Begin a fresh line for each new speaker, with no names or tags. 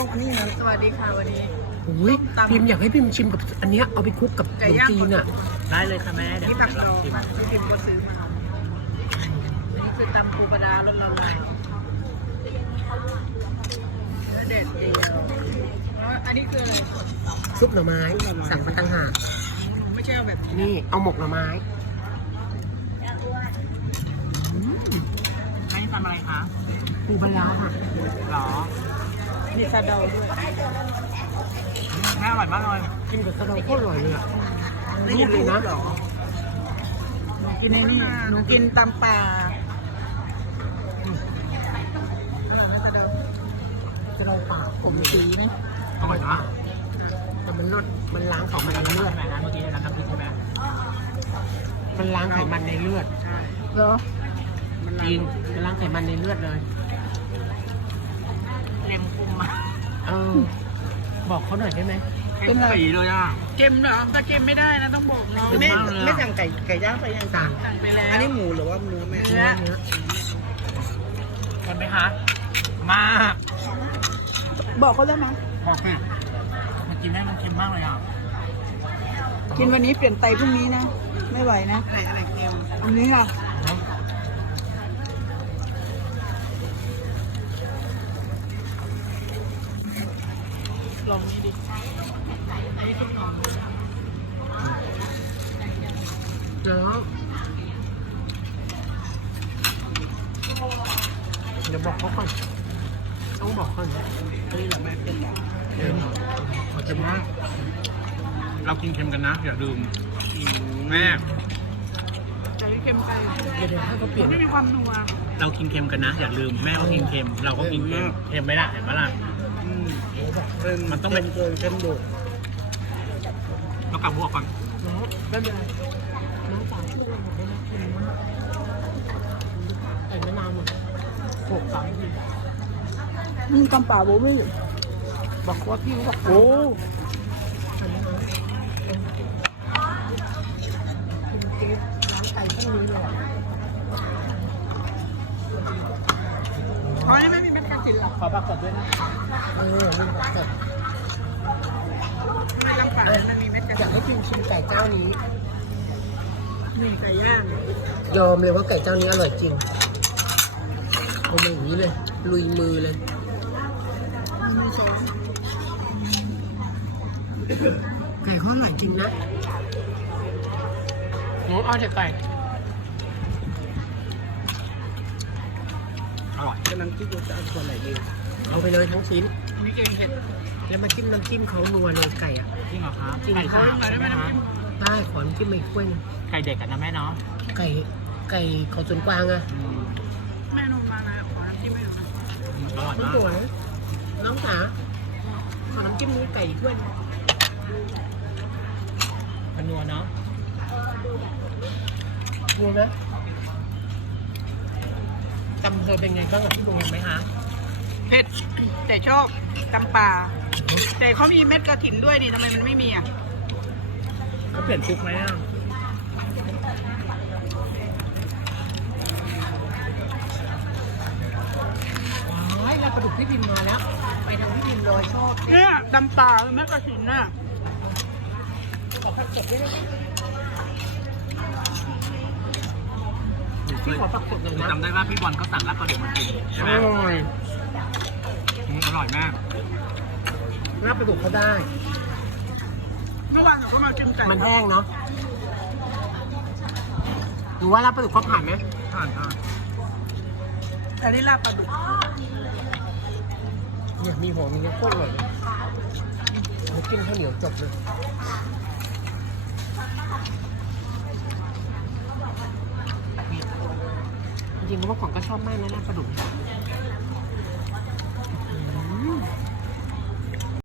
นี่นะ
สวัสดีค่ะวันนี้
อุ้ยพิมพ์อยากให้พิมพ์ชิมกับอันเนี้ยเอาไปคลุกกับขนมจีนอ่ะ
ได้เลยค่ะแม่เดี๋ยว
ที่
เรา
ผักดอง
ชิม
ที่พิมพ์ก็ซื้อมานี่คือตำปูปลาร้ารสละลายเนื้อเด็ดเดียวแล้วอันนี้คืออะไร
ซุปหน่อไม้สั่งมาต่างหาก
ไม่ใช่เอาแบบนี้
นี่เอาหมกหน่อไม้
ให้ทำอะไรคะ
ปูปลาร้าค่ะ
หรอ
มีซาเดาด้วย
แม่อร่อยมากเลย
กินกับกระดองโคตรอร่อยเลยอ่ะรูดเลยนะ
กินในนี่หนูกินตำปลาซาเดาก
ระดองปาก
ผมสีนะ
อร่อยมาก
แต่มันลดมันล้างไขมันในเลือด
ใช่ไหมร้านเมื่อกี้ร้านน้ำพริกใช่ไหม
มันล้างไขมันในเลือด
ใช่เหรอ
จริงมันล้างไขมันในเลือดเลย
เล็มคุมมา
บอกเขาหน่อยได้ไหม
เป็นสีเลยอ่ะ
เค็มเหรอถ้าเค็มไม่ได้นะต้องบอกน้อง
ไม่
ไม่สั่งไก่ย่างไปยัง
สั่ง
สั่งไปแล้ว
อันนี้หมูหรือว่าเนื้อแม่
เนื้อ
เนื้อ
เห็นไหมคะมาก
บอกเขาได้ไหม
บอกสิมันกินได้มันเค็มมากเลยอ่ะ
กินวันนี้เปลี่ยนไตพรุ่งนี้นะ ไม่ไหวนะ
อะไรเค็ม
อันนี้ค่ะลองนี้ดิอันนี้ทุกน้อง
เดี๋ยวบอกเขาก่อนต้องบอกเขาก่อน
อันนี้แหละแม่เป็นแบบ
ขอจะมาก
เรากินเค็มกันนะอย่าลืมแม่
ใจเค็มไป
เดี๋ยวให้เขาเปลี่ยน
ไม่มีความนัว
เรากินเค็มกันนะอย่าลืมแม่ก็กินเค็มเราก็กินเค็มเค็มไม่ได้เห็นไหมล่ะ
เป็น
มันต้องเป็น
เกินเค็มโดด
เรากลับหัวก่อน
น้องไม่เป็นไรน้องสาวช่วยเราไม่ได้กินมากใส่มะนาวหมด6-3 ที
นี่กำป่าโบวี่
บอกว่าพี่เขาบอก
โอ้
ใส่มะนาวกินเค้กร้านไก่พวกนี้เลยอะ
อ๋อนี่ไม่มีเม็ดกระถินหรอ
ขอผักสดด้วยนะ
มันแบบสด
ไม่กำป่ามันมีเม็ดกระ
อ
ถิ
ยาน กให้พิมชิมไก่เจ้านี้
มีไก่ย่าง
ยอมเลยว่าไก่เจ้านี้อร่อยจริงเอามาอย่างนี้เลย ลุยมือเลย
มีโซน
ไก่เขาอร่อยจริงนะหนูเอาแต่ไก่
อร่อย
กำลังคิดว่าจะเอาส่วนไหนดี
เอาไปเลยทั้งชิ้น
อันนี้เก่งเผ็ด
แล้วมาจิ้มน้ำจิ้มเขานัวเลยไก่อ่ะ
จริงเหรอคะ
จริง
ไก่ขาวใช่ไหมคะ
ได้ขอน้ำจิ้มมาอีกถ้วยหนึง
ไก่เด็กกันนะแม่เนาะ
ไก่เขาสวนกวางอะ
แม่นมมานะขอน้ำจิ้มให้ดูนะ
อร่อย
น้อง
มาก
สวยน้องจ๋าขอน้ำจิ้มนี้ไก่อีกถ้วยหนึง
มันนัวเนาะ
นัวไหมจำเธอเป็นไงบ้างอะที่โรงเรียนไหมคะ
เผ็ดแต่ชอบตำป่าแต่เขามีเม็ดกระถินด้วยนี่ทำไมมันไม่มีอ่ะ
เขาเปลี่ยนชุดไหมอ่ะ
ว้ายแล้วปลาดุกพี่พิมมาแล้ว ไปทางพี่พิมเลยชอบ
เนี่ยตำป่าเม็ดกระถินน่ะ
ขอผักสดด้วยนะ
เค
พี่
ย
ขอผักสดหน่อยนะ
จำได้ว่าพี่บอลเขาสั่งลาบปลาดุกมากินใช่ไหม
อร่อย
อร่อยมาก
ลาบปลาดุกเขาได้
เมื่อวานหนูก็มาชิมไก่
มันแห้งเนาะหนูว่าลาบปลาดุกเขาผ่านไหม
ผ่านผ่าน
อันนี้ลาบปลาดุก
เนี่ยมีหัวมีเนื้อโคตรอร่อยเลยหนูกินข้าวเหนียวจบเลยจริงๆเมื่อก่อนก็ชอบมากนะลาบปลาดุก